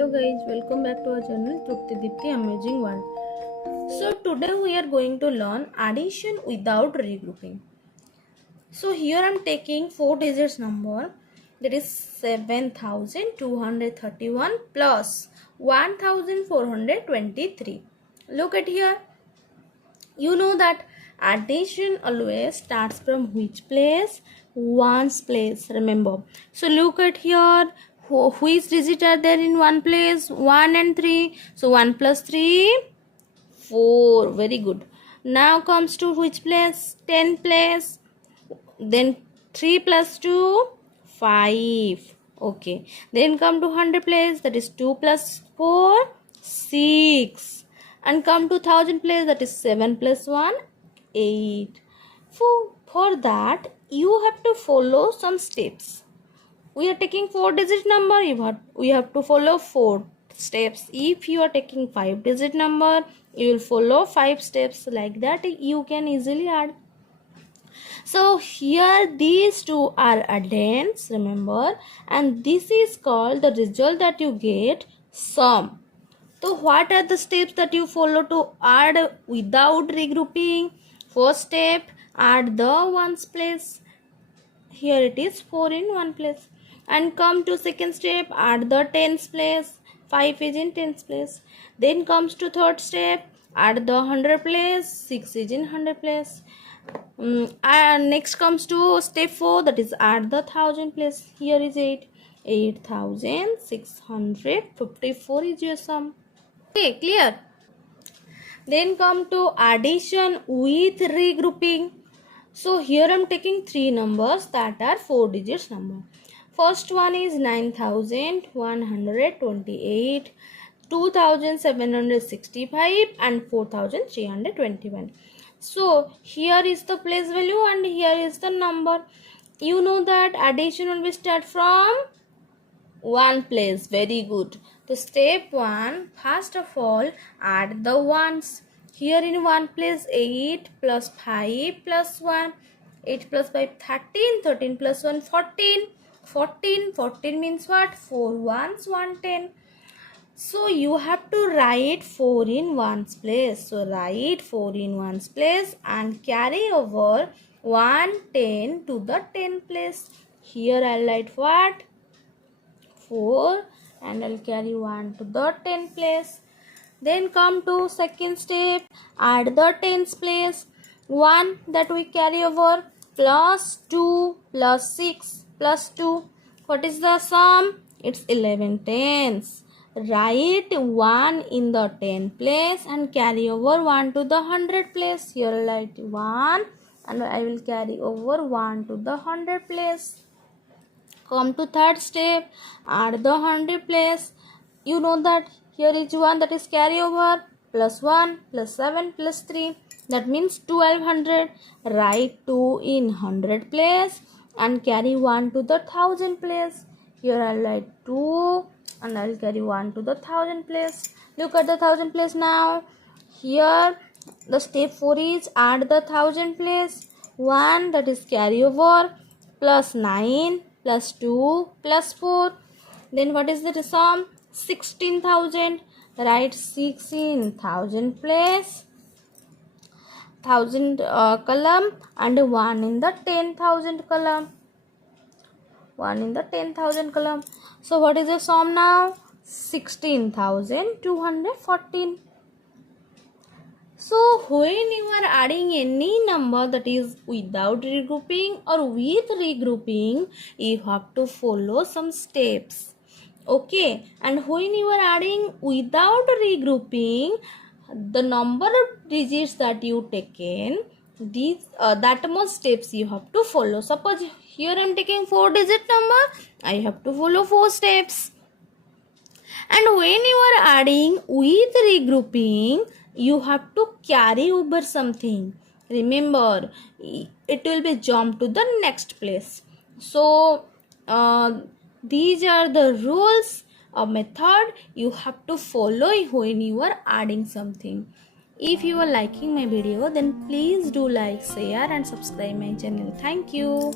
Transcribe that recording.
Hello guys, welcome back to our channel Truptidipti Amazing World. So today we are going to learn addition without regrouping. So here I am taking 4 digits number, that is 7231 plus 1423. Look at here. You know that addition always starts from which place? Ones place, remember. So look at here, which digit are there in one place? 1 and 3. So 1 plus 3, 4. Very good. Now comes to which place? 10 place. Then 3 plus 2, 5. Okay. Then come to 100 place, that is 2 plus 4, 6. And come to 1000 place, that is 7 plus 1, 8. For that, you have to follow some steps. We are taking 4 digit number, we have to follow 4 steps. If you are taking 5 digit number, you will follow 5 steps. Like that you can easily add. So here these two are addends, remember, and this is called the result that you get, sum. So what are the steps that you follow to add without regrouping? First step, add the ones place. Here it is 4 in one place. And come to second step, add the tens place. 5 is in tens place. Then comes to third step, add the 100 place. 6 is in 100 place. And next comes to step 4, that is add the 1000 place. Here is 8. 8654 is your sum. Okay, clear? Then come to addition with regrouping. So here I am taking 3 numbers that are 4 digits number. First one is 9128, 2765 and 4321. So here is the place value and here is the number. You know that addition will be start from one place. Very good. So step 1, first of all, add the ones. Here in one place, 8 plus 5 plus 1. 8 plus 5, 13. 13 plus 1, 14. 14 means what? 4 ones, 110. So you have to write 4 in ones place. So write 4 in ones place and carry over 110 to the 10 place. Here I'll write what? 4 and I'll carry 1 to the 10 place. Then come to second step, add the tens place. 1 that we carry over plus 2 plus 6 plus 2. What is the sum? It's 11 tens. Write 1 in the 10 place and carry over 1 to the 100 place. Here I'll write 1 and I will carry over 1 to the 100 place. Come to third step, add the 100 place. You know that here is 1 that is carry over, plus 1 plus 7 plus 3. That means 1200. Write 2 in 100 place and carry 1 to the 1000 place. Here I'll write 2 and I'll carry 1 to the 1000 place. Look at the 1000 place now. Here the step 4 is add the 1000 place. 1 that is carry over plus 9 plus 2 plus 4. Then what is the sum? 16,000. Write 6 in 1000 place, 1000 column and 1 in the 10,000 column. 1 in the 10,000 column. So what is the sum now? 16,214. So when you are adding any number that is without regrouping or with regrouping, you have to follow some steps. Okay, and when you are adding without regrouping, the number of digits that you taken, these that much steps you have to follow. Suppose here I am taking 4 digit number, I have to follow 4 steps. And when you are adding with regrouping, you have to carry over something. Remember, it will be jump to the next place. So these are the rules or method you have to follow when you are adding something. If you are liking my video, then please do like, share and subscribe my channel. Thank you.